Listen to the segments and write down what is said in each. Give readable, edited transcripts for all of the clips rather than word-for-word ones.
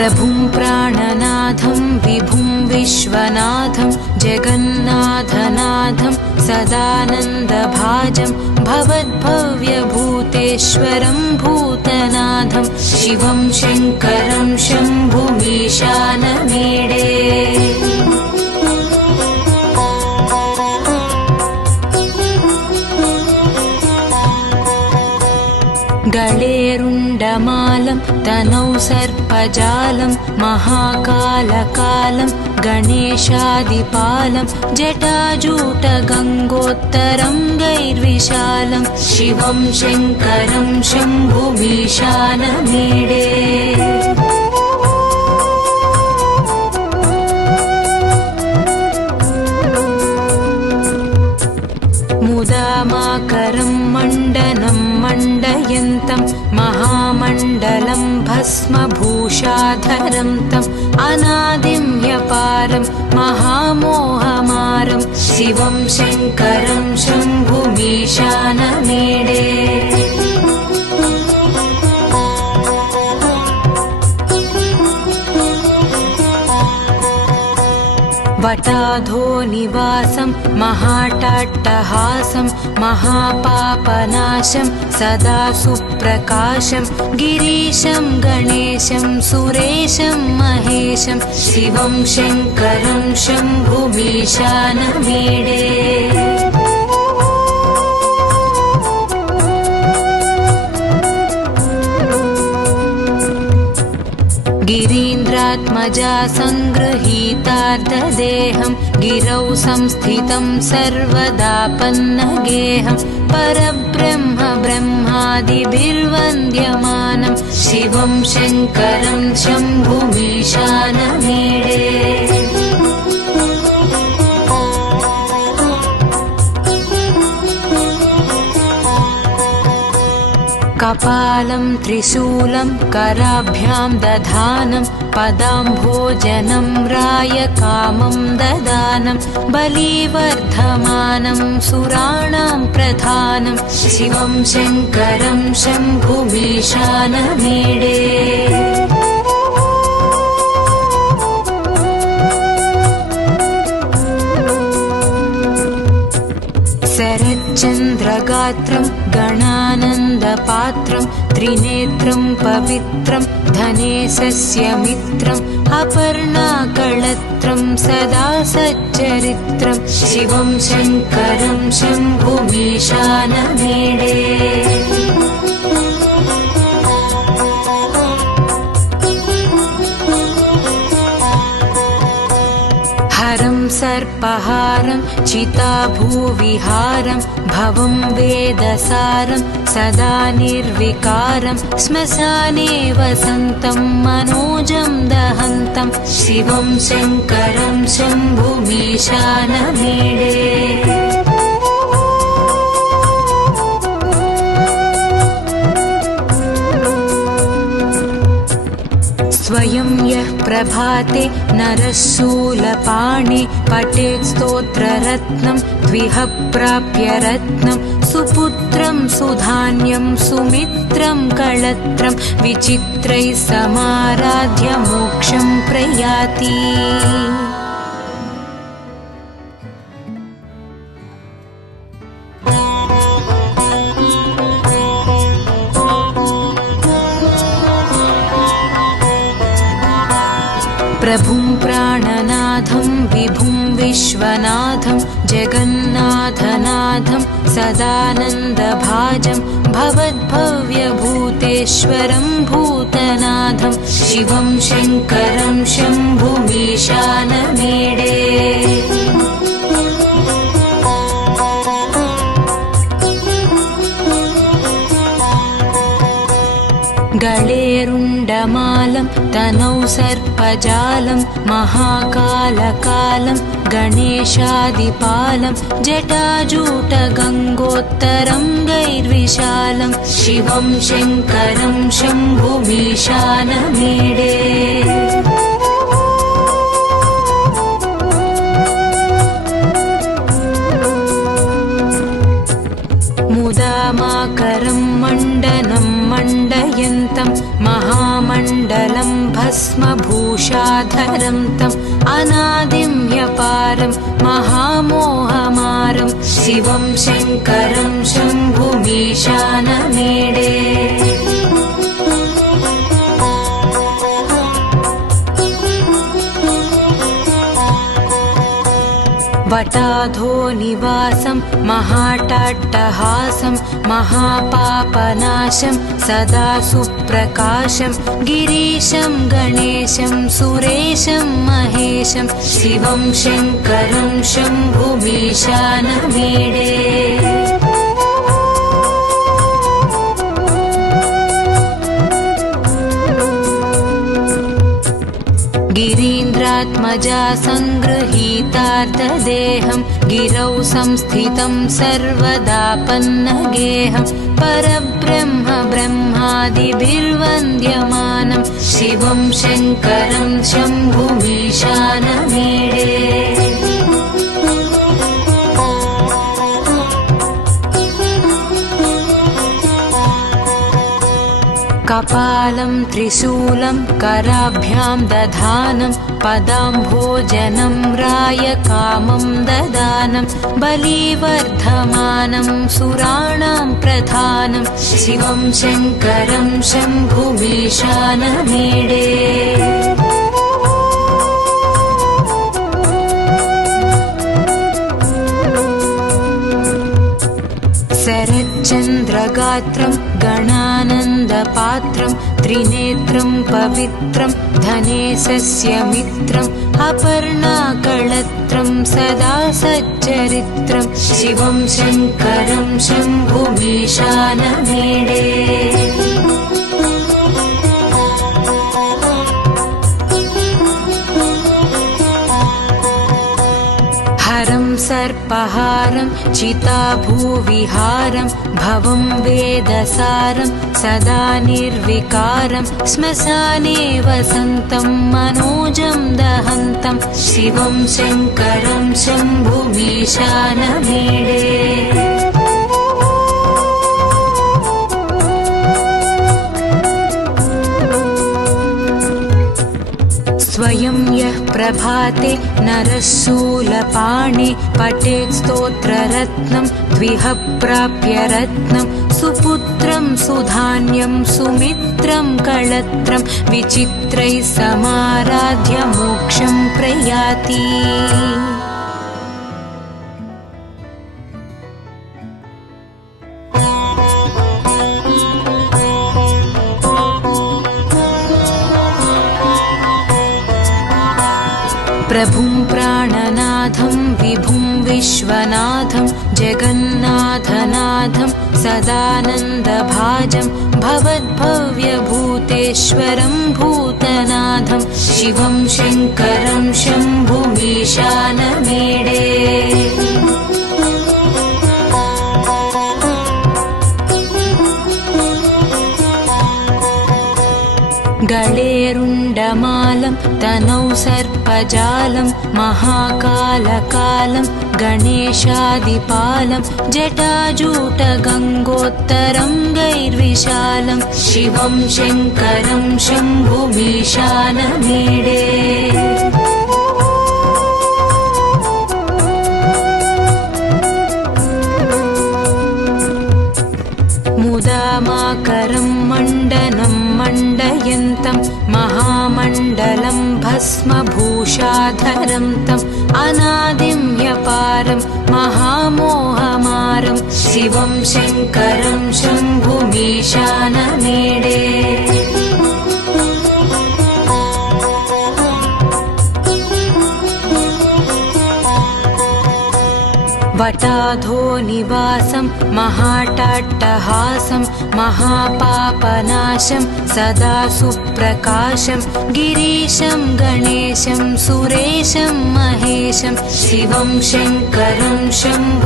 प्रभुं प्राणनाथं विभुं विश्वनाथं जगन्नाथनाथं सदानन्दभाजं भवद्भव्यभूतेश्वरं भूतनाथं शिवं शङ्करं शम्भुमीशानमीडे गळेरुण्डमालं तनौ सर्पजालं महाकालकालं गणेशादिपालं जटाजूटगङ्गोत्तरं गैर्विशालं शिवं शङ्करं शम्भुमीशानमीडे मुदामाकरं मण्डनं मण्डयन्तं महामण्डलं भस्मभूषाधरं तम् अनादिं ह्यपारं महामोहमारं शिवं शङ्करं शम्भुमीशानमीडे वटाधो निवासं महाटाट्टहासं महापापनाशं सदा सुप्रकाशं गिरीशं गणेशं सुरेशं महेशं शिवं शङ्करं शम्भुमीशानमीडे गिरीन्द्रात्मजा सङ्गृहीतार्धदेहं गिरौ संस्थितं सर्वदापन्नगेहं परब्रह्म ब्रह्मादिभिर्वन्द्यमानं शिवं शङ्करं शम्भुमीशानमीडे कपालं त्रिशूलं कराभ्यां दधानं पदाम्भोजनं रायकामं ददानं बलिवर्धमानं सुराणां प्रधानं शिवं शङ्करं शम्भुमीशानमीडे शरच्चन्द्रगात्रं गणानन्दपात्रं त्रिनेत्रं पवित्रं धनेशस्य मित्रम् अपर्णाकळत्रं सदा सच्चरित्रं शिवं शङ्करं शम्भुमीशानमीडे हरं सर्पहारं चिताभूविहारं भवं वेदसारं सदा निर्विकारं श्मशाने वसन्तं मनोजं दहन्तं शिवं शङ्करं शम्भुमीशानमीडे स्वयं यः प्रभाते नरः शूलपाणे पठेत् स्तोत्ररत्नं द्विह प्राप्य रत्नं सुपुत्रं सुधान्यं सुमित्रं कळत्रं विचित्रैः समाराध्य मोक्षं प्रयाति प्रभुं प्राणनाथं विभुं विश्वनाथं जगन्नाथनाथं सदानन्दभाजं भवद्भव्यभूतेश्वरं भूतनाथं शिवं शङ्करं शम्भुमीशानमीडे गळेरुण्डमालं तनौ सर्पजालं महाकालकालं गणेशादिपालं जटाजूटगङ्गोत्तरं गैर्विशालं शिवं शङ्करं शम्भुमीशानमीडे मुदामाकरं मण्डनं मण्डयन्तं महामण्डलं कालं भस्मभूषाधरं तम् अनादिं ह्यपारं महामोहमारं शिवं शङ्करं शम्भुमीशानमीडे वटाधो निवासं महाटाट्टहासं महापापनाशं सदा सुप्रकाशं गिरीशं गणेशं सुरेशं महेशं शिवं शङ्करं शम्भुमीशानमीडे गिरीन्द्रात्मजा सङ्गृहीतार्धदेहं गिरौ संस्थितं सर्वदापन्नगेहं परब्रह्म ब्रह्मादिभिर्वन्द्यमानं शिवं शङ्करं शम्भुमीशानमीडे कपालं त्रिशूलं कराभ्यां दधानं पदाम्भोजनं रायकामं ददानं बलिवर्धमानं सुराणां प्रधानं शिवं शङ्करं शम्भुमीशानमीडे शरच्चन्द्रगात्रं गणानन्दपात्रं त्रिनेत्रं पवित्रं धनेशस्य मित्रम् अपर्णाकळत्रं सदा सच्चरित्रं शिवं शङ्करं शम्भुमीशानमीडे हरं सर्पहारं चिताभूविहारं भवं वेदसारं सदा निर्विकारं श्मशाने वसन्तं मनोजं दहन्तं शिवं शङ्करं शम्भुमीशानमीडे स्वयं यः प्रभाते नरः शूलपाणे पठेत् स्तोत्ररत्नं द्विह प्राप्य रत्नं सुपुत्रं सुधान्यं सुमित्रं कळत्रं विचित्रैः समाराध्य मोक्षं प्रयाति प्रभुं प्राणनाथं विभुं विश्वनाथं जगन्नाथनाथं सदानन्दभाजं भवद्भव्यभूतेश्वरं भूतनाथं शिवं शङ्करं शम्भुमीशानमीडे गळेरुण्डमालं तनौ सर्पजालं महाकालकालं गणेशादिपालं जटाजूटगङ्गोत्तरं गैर्विशालं शिवं शङ्करं शम्भुमीशानमीडे मुदामाकरं मण्डनं मण्डयन्तं महामण्डलं भस्मभूषाधरं तम् अनादिं ह्यपारं महामोहमारं शिवं शङ्करं शम्भुमीशानमीडे वटाधो निवासं महाटाट्टहासं महापापनाशं सदा सुप्रकाशं गिरीशं गणेशं सुरेशं महेशं शिवं शङ्करं शम्भुमीशानमीडे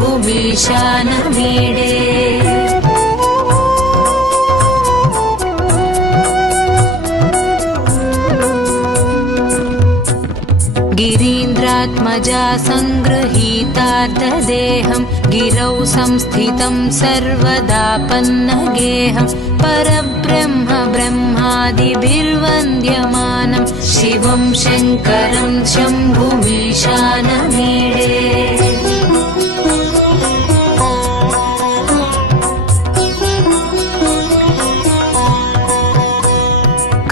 गिरीन्द्रात्मजा सङ्गृहीतार्धदेहं गिरौ संस्थितं सर्वदापन्नगेहं परब्रह्म ब्रह्मादिभिर्वन्द्यमानं शिवं शङ्करं शम्भुमीशानमीडे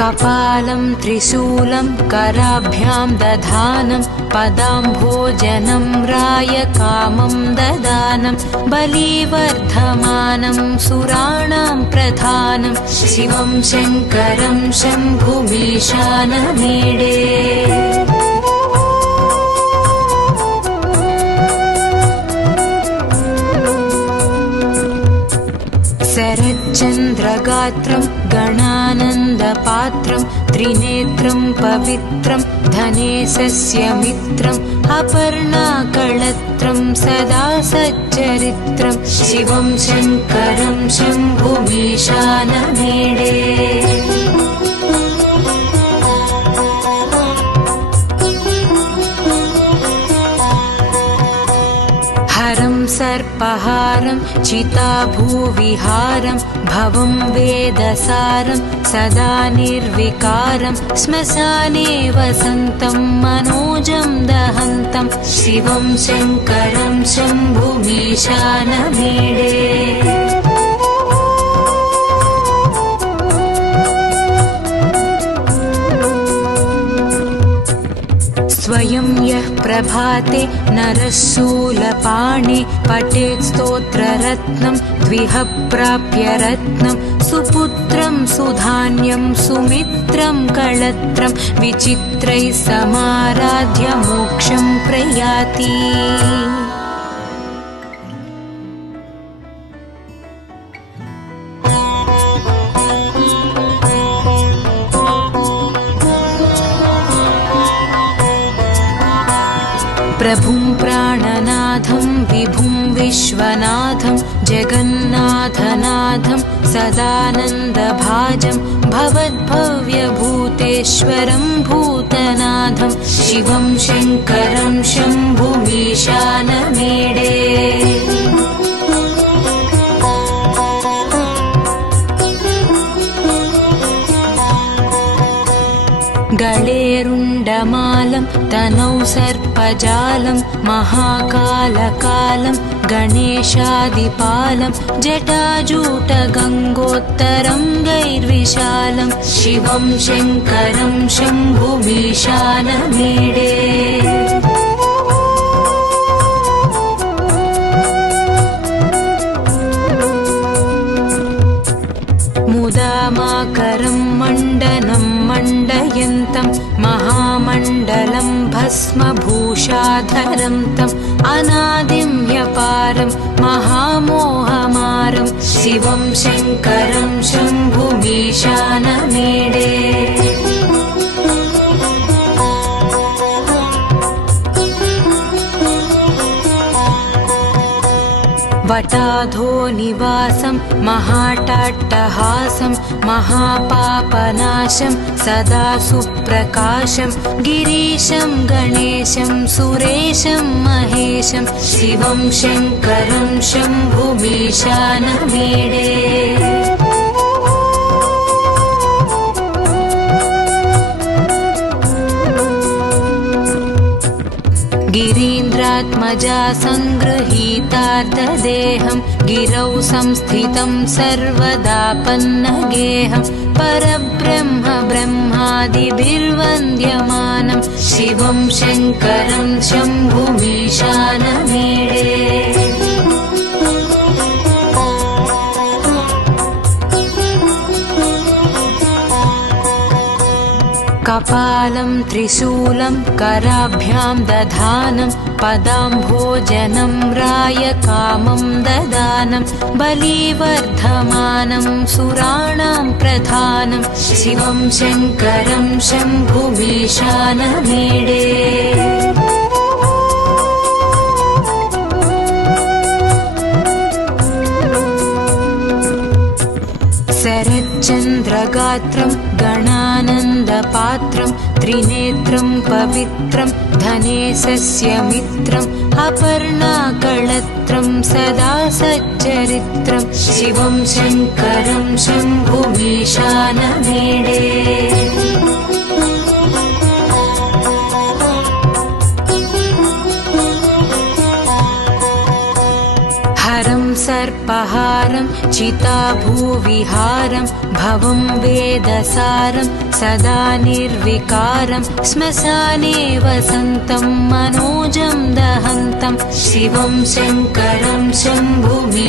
कपालं त्रिशूलं कराभ्यां दधानं पदाम्भोजनं रायकामं ददानं बलिवर्धमानं सुराणां प्रधानं शिवं शङ्करं शम्भुमीशानमीडे शरच्चन्द्रगात्रं गणानन्दपात्रं त्रिनेत्रं पवित्रं धनेशस्य मित्रम् अपर्णाकळत्रं सदा सच्चरित्रं शिवं शङ्करं शम्भुमीशानमीडे हरं सर्पहारं चिताभूविहारं भवं वेदसारं सदा निर्विकारं श्मशाने वसन्तं मनोजं दहन्तं शिवं शङ्करं शम्भुमीशानमीडे स्वयं यः प्रभाते नरः शूलपाणे पठेत् स्तोत्ररत्नं द्विह प्राप्य रत्नं सुपुत्रं सुधान्यं सुमित्रं कळत्रं विचित्रैः समाराध्य मोक्षं प्रयाति प्रभुं प्राणनाथं विभुं विश्वनाथं जगन्नाथनाथं सदानन्दभाजं भवद्भव्यभूतेश्वरं भूतनाथं शिवं शङ्करं शम्भुमीशानमीडे गळेरुण्डमालं तनौ सर्पजालं महाकालकालं गणेशादिपालं जटाजूटगङ्गोत्तरङ्गैर्विशालं शिवं शङ्करं शम्भुमीशानमीडे मुदामाकरं मण्डनं मण्डयन्तं महामण्डलं भस्मभूषाधरं तम् अनादिं ह्यपारं महामोहमारं शिवं शङ्करं शम्भुमीशानमीडे वटाधो निवासं महाटाट्टहासं महापापनाशं सदा सुप्रकाशं गिरीशं गणेशं सुरेशं महेशं शिवं शङ्करं शम्भुमीशानमीडे गिरीन्द्रात्मजा सङ्गृहीतार्तदेहं गिरौ संस्थितं सर्वदापन्नगेहं परब्रह्म ब्रह्मादिभिर्वन्द्यमानं शिवं शङ्करं शम्भुमीशानमीडे कपालं त्रिशूलं कराभ्यां दधानं पदाम्भोजनं रायकामं ददानं बलिवर्धमानं सुराणां प्रधानं शिवं शङ्करं शम्भुमीशानमीडे शरच्चन्द्रगात्रं गणानन्दपात्रं त्रिनेत्रं पवित्रं धनेशस्य मित्रम् अपर्णाकळत्रं सदा सच्चरित्रं शिवं शङ्करं शम्भुमीशानमीडे हरं सर्पहारं चिताभूविहारं भवं वेदसारं सदा निर्विकारं श्मशाने वसन्तं मनोजं दहन्तं शिवं शङ्करं शम्भुमीशानमीडे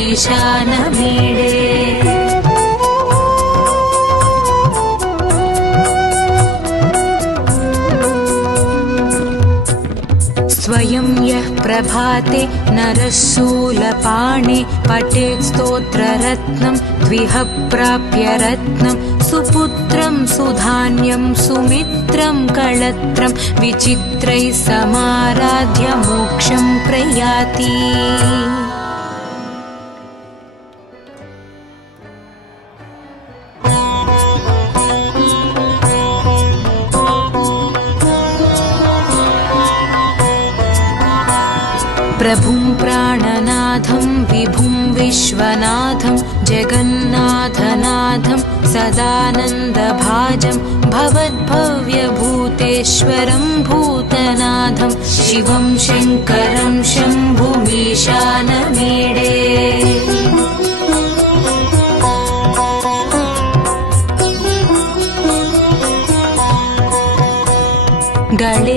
स्वयं यः प्रभाते नरः शूलपाणे पठेत् स्तोत्ररत्नं द्विह प्राप्य रत्नं सुपुत्रं सुधान्यं सुमित्रं कळत्रं विचित्रैः समाराध्य मोक्षं प्रयाति प्रभुं प्राणनाथं विभुं विश्वनाथं जगन्नाथनाथं सदानन्दभाजं भवद्भव्यभूतेश्वरं भूतनाथं शिवं शङ्करं शम्भुमीशानमीडे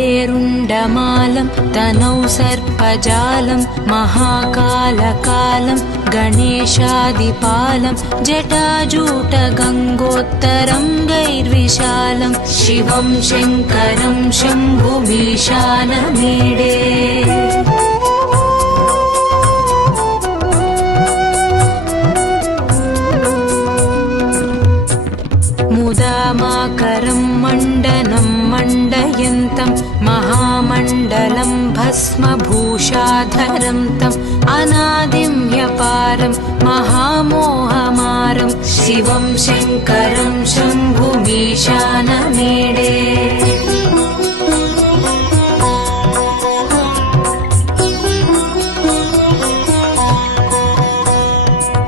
गळेरुण्डमालं तनौ सर्पजालं महाकालकालं गणेशादिपालं जटाजूटगङ्गोत्तरङ्गैर्विशालं शिवं शङ्करं शम्भुमीशानमीडे मुदामाकरं मण्डनं मण्डयन्तं महामण्डलं भस्मभूषाधरं तम् अनादिं ह्यपारं महामोहमारं शिवं शङ्करं शम्भुमीशानमीडे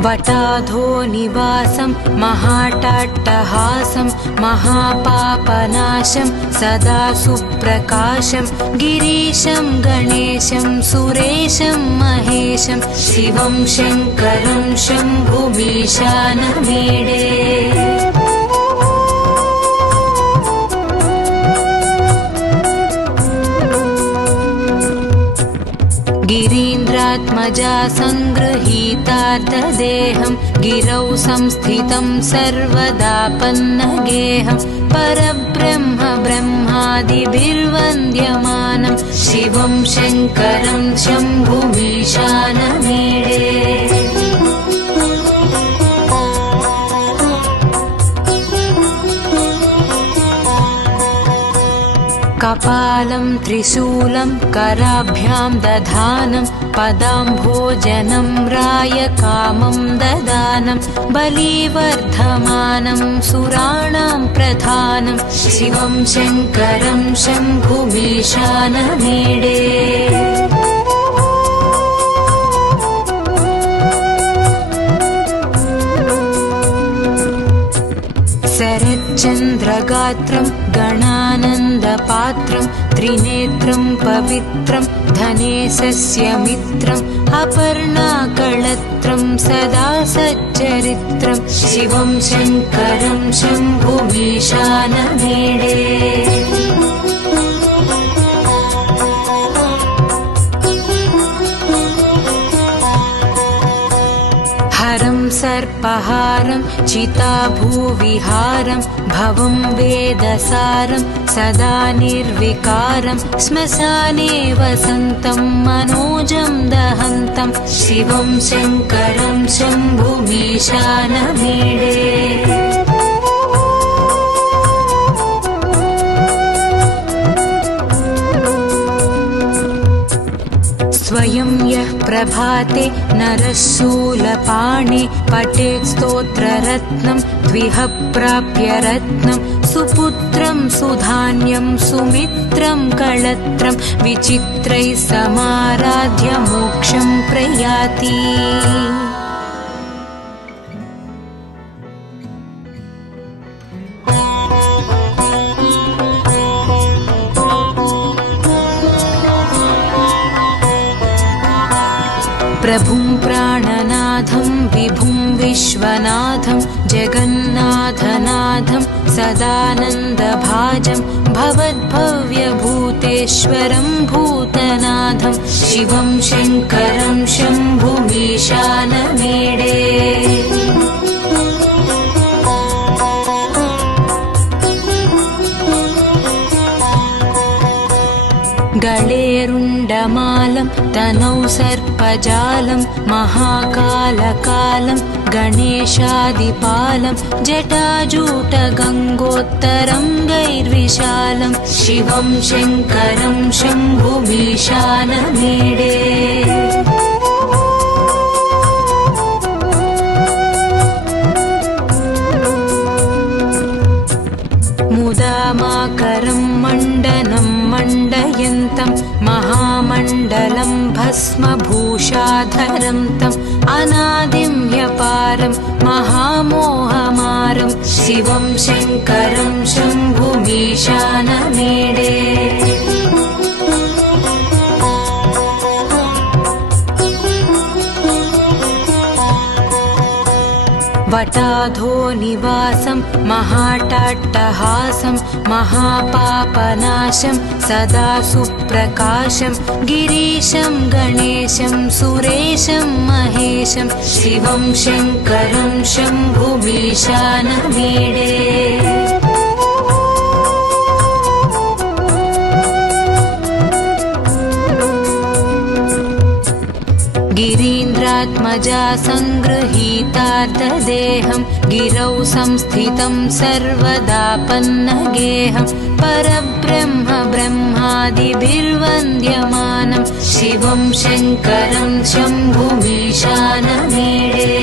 वटाधो निवासं महाटाट्टहासं महापापनाशं सदा सुप्रकाशं गिरीशं गणेशं सुरेशं महेशं शिवं शङ्करं शम्भुमीशानमीडे गिरीन्द्रात्मजा सङ्गृहीतार्थदेहं गिरौ संस्थितं सर्वदापन्नगेहं परब्रह्म ब्रह्मादिभिर्वन्द्यमानं शिवं शङ्करं शम्भुमीशानमीडे कपालं त्रिशूलं कराभ्यां दधानं पदाम्भोजनं रायकामं ददानं बलिवर्धमानं सुराणां प्रधानं शिवं शङ्करं शम्भुमीशानमीडे शरच्चन्द्रगात्रं गणानन्दपात्रं त्रिनेत्रं पवित्रं धनेशस्य मित्रम् अपर्णाकळत्रं सदा सच्चरित्रं शिवं शङ्करं शम्भुमीशानमीडे हरं सर्पहारं चिताभूविहारं भवं वेदसारं सदा निर्विकारं श्मशाने वसन्तं मनोजं दहन्तं शिवं शङ्करं शम्भुमीशानमीडे स्वयं यः प्रभाते नरः शूलपाणे पठेत् स्तोत्ररत्नं द्विह प्राप्य रत्नं सुपुत्रं सुधान्यं सुमित्रं कळत्रं विचित्रैः समाराध्य मोक्षं प्रयाति। प्रभुं प्राणनाथं विभुं विश्वनाथं जगन्नाथनाथं सदानन्दभाजं भवद्भव्यभूतेश्वरं भूतनाथं शिवं शङ्करं शम्भुमीशानमीडे। गळेरुण्डमालं तनौ सर्पजालं महाकालकालं गणेशादिपालं जटाजूटगङ्गोत्तरं गैर्विशालं शिवं शङ्करं शम्भुमीशानमीडे। मुदामाकरं मण्डनं मण्डयन्तं महामण्डलं भस्मभूषाधरं तम् अनादिं ह्यपारं महामोहमारं शिवं शङ्करं शम्भुमीशानमीडे। वटाधो निवासं महाटाट्टहासं महापापनाशं सदा सुप्रकाशं गिरीशं गणेशं सुरेशं महेशं शिवं शङ्करं शम्भुमीशानमीडे। गिरीन्द्रात्मजा सङ्गृहीतार्थदेहं गिरौ संस्थितं सर्वदापन्नगेहं परब्रह्म ब्रह्मादिभिर्वन्द्यमानं शिवं शङ्करं शम्भुमीशानमीडे।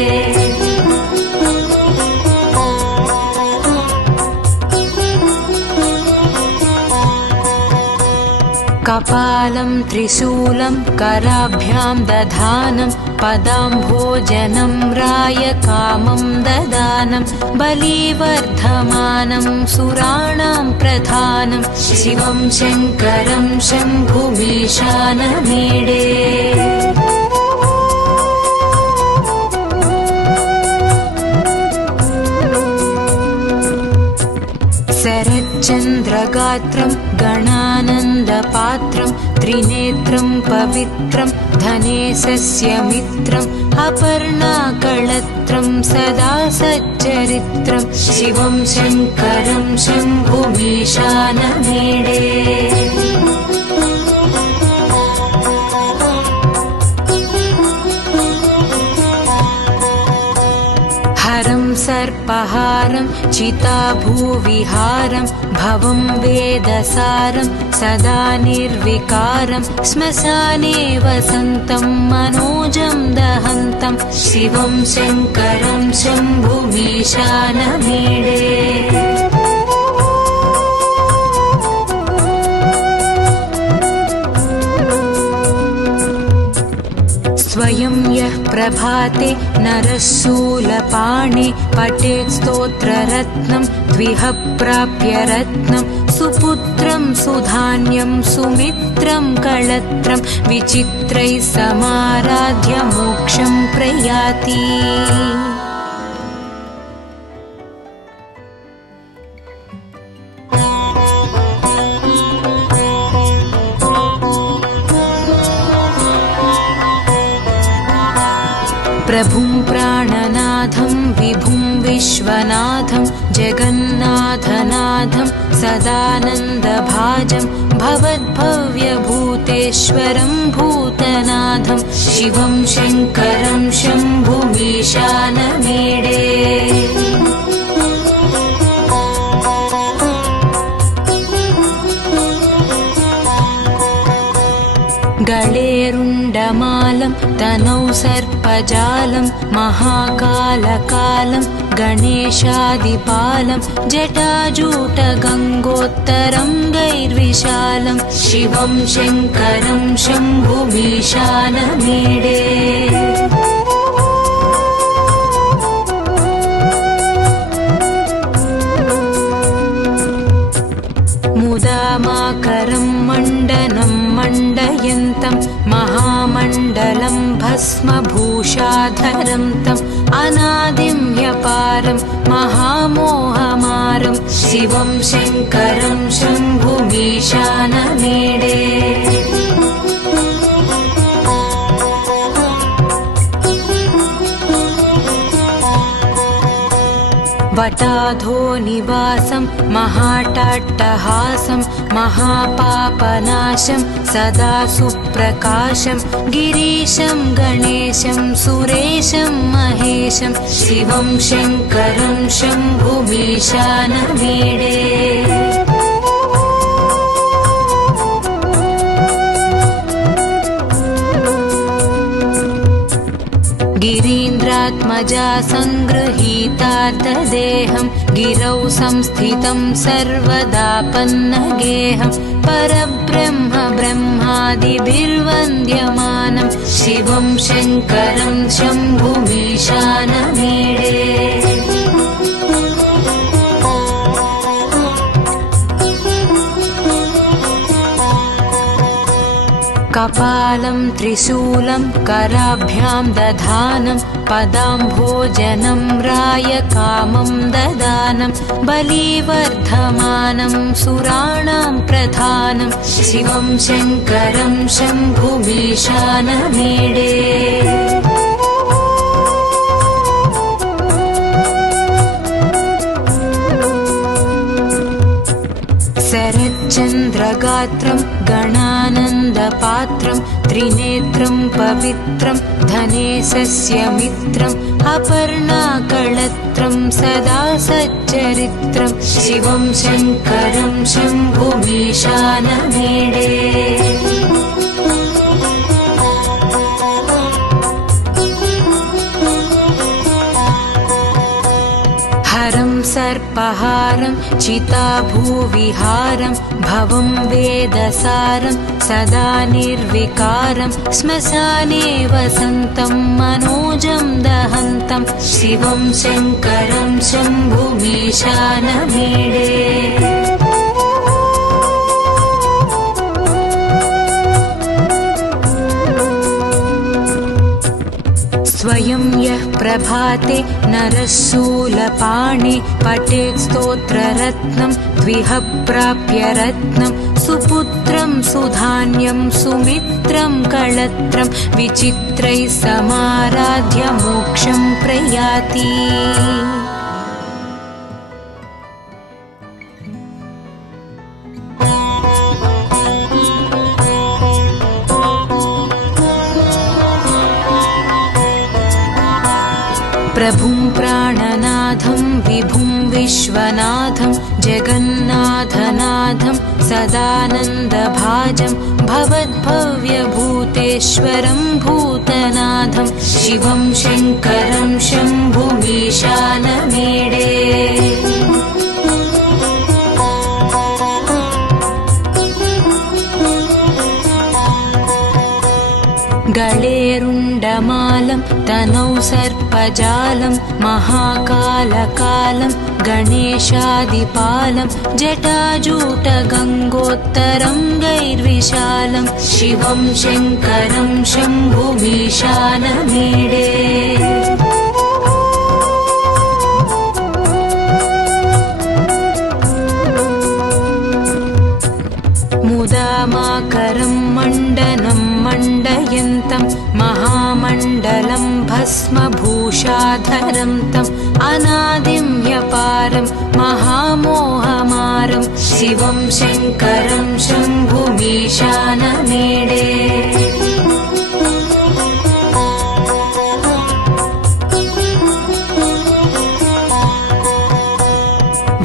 कपालं त्रिशूलं कराभ्यां दधानं पदाम्भोजनं रायकामं ददानं बलिवर्धमानं सुराणां प्रधानं शिवं शङ्करं शम्भुमीशानमीडे। शरच्चन्द्रगात्रं गणानन्दपात्रं त्रिनेत्रं पवित्रं धनेशस्य मित्रम् अपर्णाकळत्रं सदा सच्चरित्रं शिवं शङ्करं शम्भुमीशानमीडे। हरं सर्पहारं चिताभूविहारं भवं वेदसारं सदा निर्विकारं श्मशाने वसन्तं मनोजं दहन्तं शिवं शङ्करं शम्भुमीशानमीडे। स्वयं यः प्रभाते नरः शूलपाणे पठेत् स्तोत्ररत्नं द्विह प्राप्य रत्नं सुपुत्रं सुधान्यं सुमित्रं कळत्रं विचित्रैः समाराध्य मोक्षं प्रयाति। प्रभुं प्राणनाथं विभुं विश्वनाथं जगन्नाथनाथं सदानन्दभाजं भवद्भव्यभूतेश्वरं भूतनाथं शिवं शङ्करं शम्भुमीशानमीडे। गळेरुण्डमालं तनौ सर्प सर्पजालं महाकालकालं गणेशादिपालं जटाजूटगङ्गोत्तरं गैर्विशालं शिवं शङ्करं शम्भुमीशानमीडे मुदामाकरं मण्डनं मण्डयन्तं महामण्डलं भस्मभूषाधरं तम् अनादिं ह्यपारं महामोहमारं शिवं शङ्करं शम्भुमीशानमीडे वटाधो निवासं महाटाट्टहासं महापापनाशं सदा सुप्रकाशं गिरीशं गणेशं सुरेशं महेशं शिवं शङ्करं शम्भुमीशानमीडे गिरीन्द्रात्मजा सङ्गृहीतार्थदेहं गिरौ संस्थितं सर्वदापन्नगेहं परब्रह्म ब्रह्मादिभिर्वन्द्यमानं शिवं शङ्करं शम्भुमीशानमीडे कपालं त्रिशूलं कराभ्यां दधानं पदाम्भोजनं रायकामं ददानं बलिवर्धमानं सुराणां प्रधानं शिवं शङ्करं शम्भुमीशानमीडे शरच्चन्द्रगात्रं गणानन्दपात्रं त्रिनेत्रं पवित्रं धनेशस्य मित्रम् अपर्णाकळत्रं सदा सच्चरित्रं शिवं शङ्करं शम्भुमीशानमीडे हरं सर्पहारं चिताभूविहारं भवं वेदसारं सदा निर्विकारं श्मशाने वसन्तं मनोजं दहन्तं शिवं शङ्करं शम्भुमीशानमीडे स्वयं यः प्रभाते नरः शूलपाणे पठेत् स्तोत्ररत्नं द्विह प्राप्य रत्नं सुपुत्रं सुधान्यं सुमित्रं कळत्रं विचित्रैः समाराध्य मोक्षं प्रयाति प्रभुं प्राणनाथं विभुं विश्वनाथं जगन्नाथनाथं सदानन्दभाजं भवद्भव्यभूतेश्वरं भूतनाथं शिवं शङ्करं शम्भुमीशानमीडे गळेरुण्डमालं तनौ सर्पजालं महाकालकालं गणेशादिपालं जटाजूटगङ्गोत्तरं गैर्विशालं शिवं शङ्करं शम्भुमीशानमीडे मुदामाकरं मण्डनं मण्डयन्तं महामण्डलं भस्मभूषाधरं तम् अनादिं ह्यपारं महामोहमारं शिवं शङ्करं शम्भुमीशानमीडे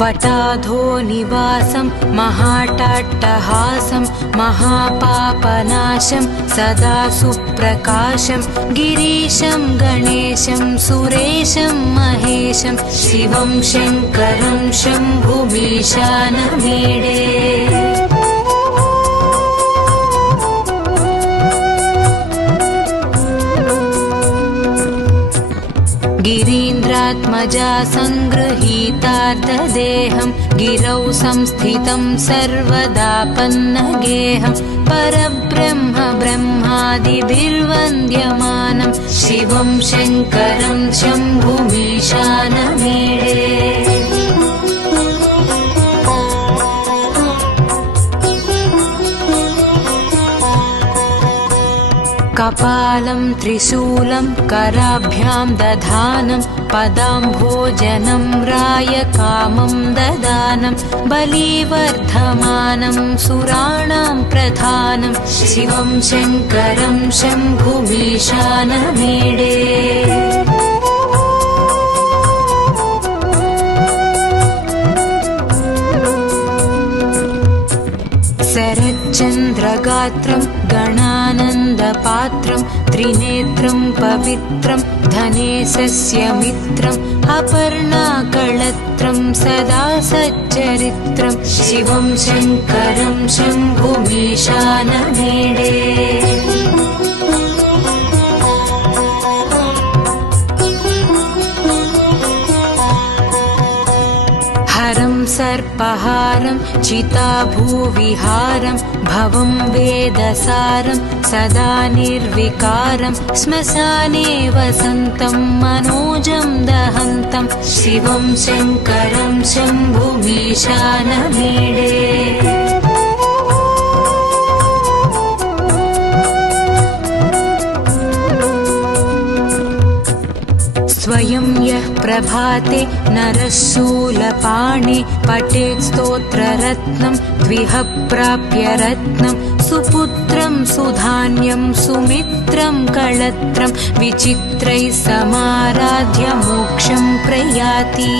वटाधो निवासं महाटाट्टहासं महापापनाशं सदा सुप्रकाशं गिरीशं गणेशं सुरेशं महेशं शिवं शङ्करं शम्भुमीशानमीडे गिरीन्द्रात्मजा सङ्गृहीतार्धदेहं गिरौ संस्थितं सर्वदा पन्नगेहं परब्रह्म ब्रह्मादिभिर्वन्द्यमानं शिवं शङ्करं शम्भुमीशानमीडे कपालं त्रिशूलं कराभ्यां दधानं पदाम्भोजनं रायकामं ददानं बलिवर्धमानं सुराणां प्रधानं शिवं शङ्करं शम्भुमीशानमीडे शरच्चन्द्रगात्रं गणानन्दपात्रं त्रिनेत्रं पवित्रं धनेशस्य मित्रम् अपर्णाकळत्रं सदा सच्चरित्रं शिवं शङ्करं शम्भुमीशानमीडे हरं सर्पहारं चिताभूविहारं भवं वेदसारं सदा निर्विकारं श्मशाने वसन्तं मनोजं दहन्तं शिवं शङ्करं शम्भुमीशानमीडे स्वयं यः प्रभाते नरः शूलपाणे पठेत् स्तोत्ररत्नं द्विह प्राप्य रत्नं सुपुत्रं सुधान्यं सुमित्रं कळत्रं विचित्रैः समाराध्य मोक्षं प्रयाति